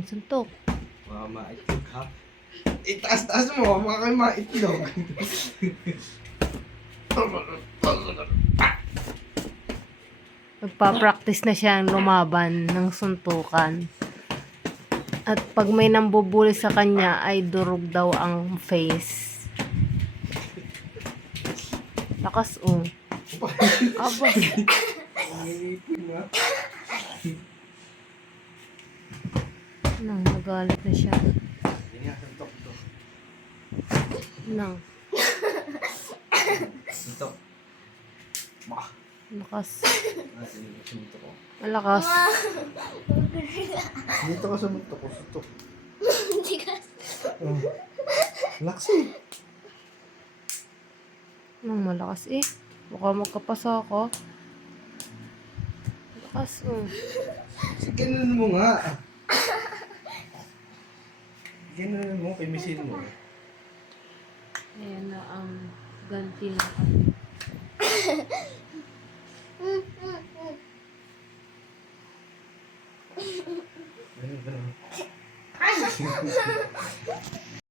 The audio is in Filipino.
Suntok. Mga maitlog ha. Itaas-taas mo, mga kayo maitlog. Magpa-practice na siyang lumaban ng suntukan. At pag may nambubuli sa kanya, ay durog daw ang face. Lakas Aba. Nagalit na siya. Yan nga, suntok to. Suntok. Bah. Lakas. Suntok ko. Malakas. Dito ka sumuntok ko, suntok. Hindi ka. Lakas eh. Malakas Baka magkapasa ako. Lakas Sige, ganun mo nga. Ganun mo, kimisin mo. Ayan na ang ganti na. Ganun.